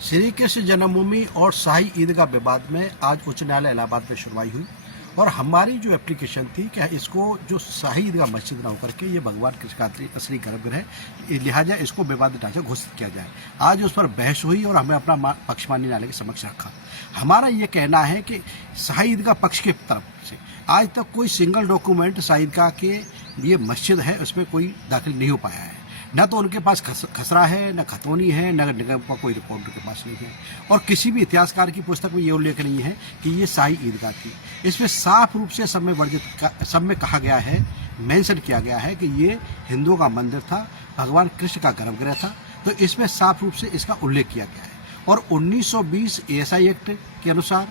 श्री कृष्ण जन्मभूमि और शाही ईदगाह विवाद में आज उच्च न्यायालय इलाहाबाद में सुनवाई हुई और हमारी जो एप्लीकेशन थी कि इसको जो शाही ईदगाह मस्जिद ना होकर के ये भगवान कृष्ण का असली गर्भगृह है, लिहाजा इसको विवादित ढांचा घोषित किया जाए। आज उस पर बहस हुई और हमें अपना पक्ष माननीय न्यायालय के समक्ष रखा। हमारा ये कहना है कि शाही ईदगाह पक्ष की तरफ से आज तक कोई सिंगल डॉक्यूमेंट शाही ईदगाह के ये मस्जिद है उसमें कोई दाखिल नहीं हो पाया है। न तो उनके पास खसरा है, न खतौनी है, नगर निगम का कोई रिकॉर्ड उनके पास नहीं है और किसी भी इतिहासकार की पुस्तक में ये उल्लेख नहीं है कि ये शाही ईदगाह थी। इसमें साफ रूप से सब में कहा गया है, मेंशन किया गया है कि ये हिंदुओं का मंदिर था, भगवान कृष्ण का गर्भगृह था, तो इसमें साफ रूप से इसका उल्लेख किया गया है। और 1920 ASI एक्ट के अनुसार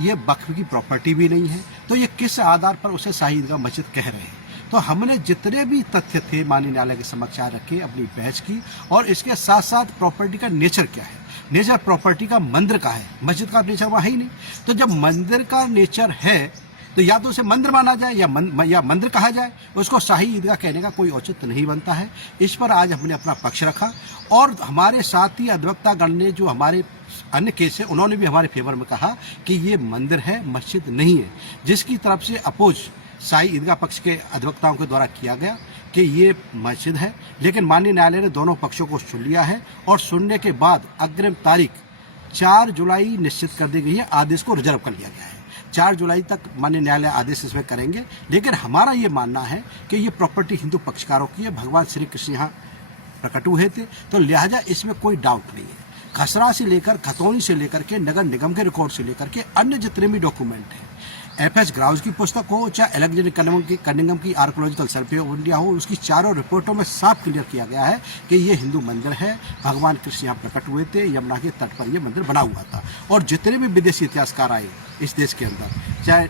ये वक्फ की प्रॉपर्टी भी नहीं है, तो ये किस आधार पर उसे शाही ईदगाह मस्जिद कह रहे हैं। तो हमने जितने भी तथ्य थे माननीय न्यायालय के समक्ष रखे, अपनी बहस की और इसके साथ साथ प्रॉपर्टी का नेचर क्या है, नेचर प्रॉपर्टी का मंदिर का है, मस्जिद का नेचर वहाँ ही नहीं। तो जब मंदिर का नेचर है तो या तो उसे मंदिर माना जाए या मंदिर कहा जाए, उसको शाही ईदगाह कहने का कोई औचित्य नहीं बनता है। इस पर आज हमने अपना पक्ष रखा और हमारे साथ ही अधिवक्ता गण ने जो हमारे अन्य केस है उन्होंने भी हमारे फेवर में कहा कि ये मंदिर है, मस्जिद नहीं है, जिसकी तरफ से अपोज शाही ईदगाह पक्ष के अधिवक्ताओं के द्वारा किया गया कि ये मस्जिद है। लेकिन माननीय न्यायालय ने दोनों पक्षों को सुन लिया है और सुनने के बाद अग्रिम तारीख 4 जुलाई निश्चित कर दी गई है, आदेश को रिजर्व कर लिया गया है। 4 जुलाई तक माननीय न्यायालय आदेश इसमें करेंगे। लेकिन हमारा ये मानना है कि ये प्रॉपर्टी हिंदू पक्षकारों की है, भगवान श्री कृष्ण यहाँ प्रकट हुए थे, तो लिहाजा इसमें कोई डाउट नहीं है। खसरा से लेकर खतौनी से लेकर के नगर निगम के रिकॉर्ड से लेकर के अन्य जितने भी डॉक्यूमेंट हैं, FS ग्राउस की पुस्तक हो चाहे अलेक्जेंडर कनिंघम की आर्कोलॉजिकल सर्वे ऑफ इंडिया हो, उसकी चारों रिपोर्टों में साफ क्लियर किया गया है कि ये हिंदू मंदिर है, भगवान कृष्ण यहाँ प्रकट हुए थे, यमुना के तट पर यह मंदिर बना हुआ था। और जितने भी विदेशी इतिहासकार आए इस देश के अंदर, चाहे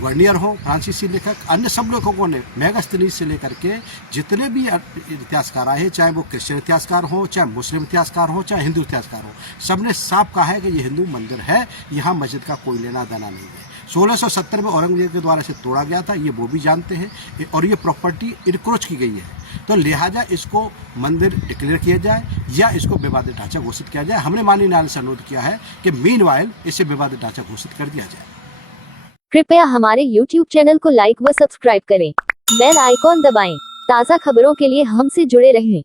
वर्नियर हो, फ्रांसीसी लेखक, अन्य सब लेखकों ने मेगास्थनीज से लेकर के जितने भी इतिहासकार आए, चाहे वो क्रिश्चियन इतिहासकार हो, चाहे मुस्लिम इतिहासकार हो, चाहे हिंदू इतिहासकार हो, सबने साफ कहा है कि ये हिंदू मंदिर है, यहाँ मस्जिद का कोई लेना देना नहीं है। 1670 में औरंगजेब के द्वारा इसे तोड़ा गया था, ये वो भी जानते हैं, और ये प्रॉपर्टी इनक्रोच की गई है। तो लिहाजा इसको मंदिर डिक्लेयर किया जाए या इसको विवादित ढांचा घोषित किया जाए। हमने माननीय न्यायालय से अनुरोध किया है कि मीनवाइल इसे विवादित ढांचा घोषित कर दिया जाए। कृपया हमारे YouTube चैनल को लाइक व सब्सक्राइब करें। बेल आइकॉन दबाएं। ताज़ा खबरों के लिए हमसे जुड़े रहें।